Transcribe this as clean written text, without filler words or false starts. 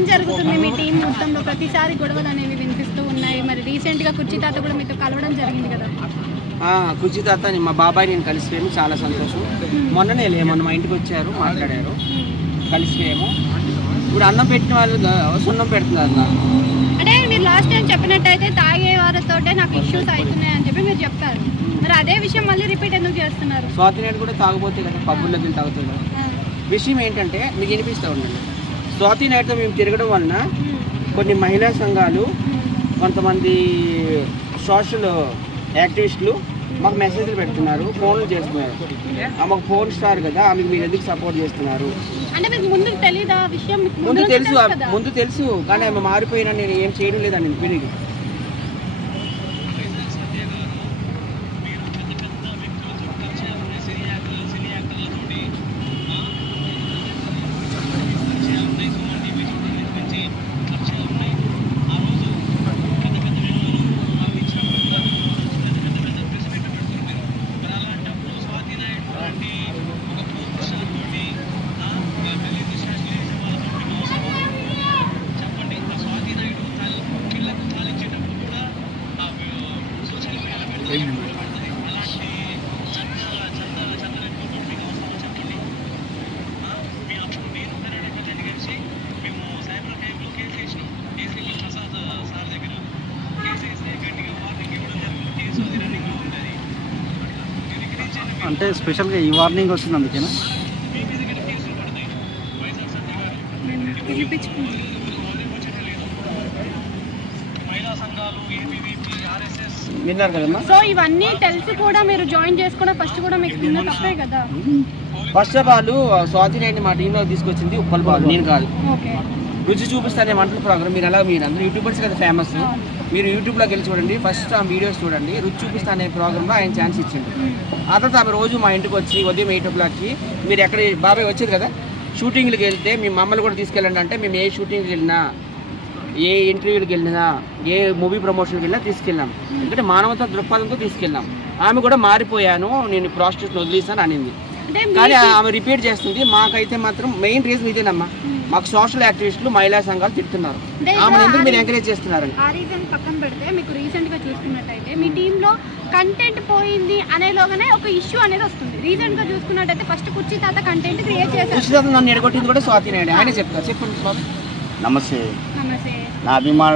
ఏం జరుగుతుంది మీ టీం మొత్తంలో? ప్రతిసారి గొడవలు అనేవి వినిపిస్తూ ఉన్నాయి. మరి రీసెంట్గా కుర్చీ తాత కూడా మీతో కలవడం జరిగింది కదా? కుర్చీ తాత మా బాబాయ్ నేను కలిసిపోయాము, చాలా సంతోషం. మొన్న మా ఇంటికి వచ్చారు, మాట్లాడారు, కలిసిపోయాము. ఇప్పుడు అన్నం పెట్టిన వాళ్ళు సున్నం పెడుతున్నారు నాకు. అంటే మీరు లాస్ట్ టైం చెప్పినట్టయితే తాగే వారితో నాకు ఇష్యూస్ అవుతున్నాయి అని చెప్పి మీరు చెప్పారు. మరి అదే విషయం మళ్ళీ రిపీట్ ఎందుకు చేస్తున్నారు? స్వాతి నాయుడు కూడా తాగబోతే కదా, పబ్బుల్లోకి వెళ్ళి తాగుతుంది. విషయం ఏంటంటే మీకు వినిపిస్తూ ఉండండి. స్వాతి నాయుడుతో మేము తిరగడం వలన కొన్ని మహిళా సంఘాలు, కొంతమంది సోషల్ యాక్టివిస్టులు మాకు మెసేజ్లు పెడుతున్నారు, ఫోన్లు చేస్తున్నారు. మాకు ఫోన్ స్టార్ కదా, ఆమెకు మీరు ఎందుకు సపోర్ట్ చేస్తున్నారు? ముందు తెలుసు కానీ ఆమె మారిపోయినా నేను ఏం చేయడం లేదండి. వినిగి అంటే స్పెషల్గా ఈ వార్నింగ్ వస్తుంది అందుకేనా? విన్నారు కదమ్మా. సో ఇవన్నీ తెలిసి కూడా మీరు జాయిన్ చేసుకోవడం ఫస్ట్ కూడా మీకు తప్పే కదా. ఫస్ట్ ఆఫ్ ఆల్ స్వాతి నాయుడిని మా టీంలో తీసుకొచ్చింది ఉప్పల్ బాలు, నేను కాదు. రుచి చూపిస్తానే వంటల ప్రోగ్రామ్. మీరు అందరూ యూట్యూబర్స్ కదా ఫేమస్, మీరు యూట్యూబ్లోకి వెళ్ళి చూడండి, ఫస్ట్ ఆ వీడియోస్ చూడండి. రుచి చూపిస్తా అనే ప్రోగ్రామ్లో ఆయన ఛాన్స్ ఇచ్చిండు. ఆ తర్వాత ఆమె రోజు మా ఇంటికి వచ్చి ఉదయం 8 o'clockకి మీరు ఎక్కడ బాబాయ్ వచ్చేది కదా షూటింగ్కి వెళ్తే మీ మమ్మల్ని కూడా తీసుకెళ్ళండి అంటే మేము ఏ షూటింగ్కి వెళ్ళినా, ఏ ఇంటర్వ్యూకి వెళ్ళినా, ఏ మూవీ ప్రమోషన్కి వెళ్ళినా తీసుకెళ్ళాం. ఎందుకంటే మానవతా దృక్పథంతో తీసుకెళ్ళాం. ఆమె కూడా మారిపోయాను, నేను ప్రాస్టిట్యూషన్ వదిలేసాను అనింది. కానీ ఆమె రిపీట్ చేస్తుంది. మాకైతే మాత్రం మెయిన్ రీజన్ ఇదేనమ్మా, మాకు సోషల్ యాక్టివిస్టులు, మహిళా సంఘాలు తిడుతున్నారు. ఆమె ఎందుకు మీరు ఎంకరేజ్ చేస్తున్నారని ఆ రీజన్ పక్కన పెడితే మీకు రీసెంట్గా చూసుకున్నట్టయితే మీ టీంలో కంటెంట్ పోయింది అనేలోగానే ఒక ఇష్యూ అనేది వస్తుంది. రీసెంట్గా చూసుకున్నట్టయితే ఫస్ట్ కుర్చీ తాత కంటెంట్ క్రియేట్ చేశారు. కుర్చీ తాత నన్ను ఎడగొట్టింది కూడా స్వాతి నాయుడు. ఆయన చెప్తారు. చెప్పండి. నమస్తే. నా అభిమాన